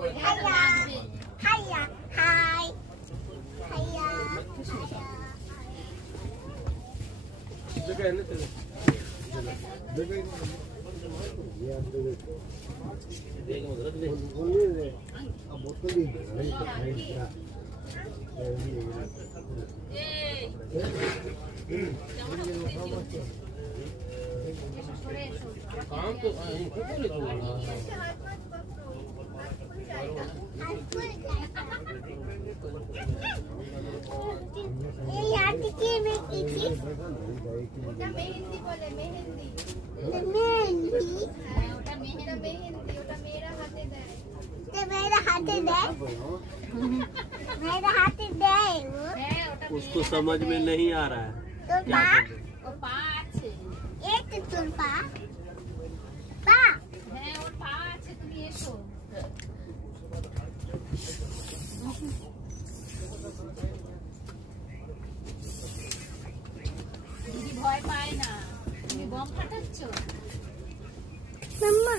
হাইয়া হাই হাইয়া काम तो कुकुर है ये यार की में की ওটা মেহেন্দি বলে মেহেন্দি मेहंदी হ্যাঁ ওটা মেহেন্দি ওটা মেয়েরা হাতে দেয় ते मेरे हाथ दे मेरे हाथ दे वो হ্যাঁ ওটা उसको समझ में नहीं आ रहा है तो क्या पा कर रहे ও পা আছে एक तो पा হ্যাঁ ওর পা আছে তুমি এসো দিদি ভয় পায় না তুমি বম ফাটাচ্ছ मम्मा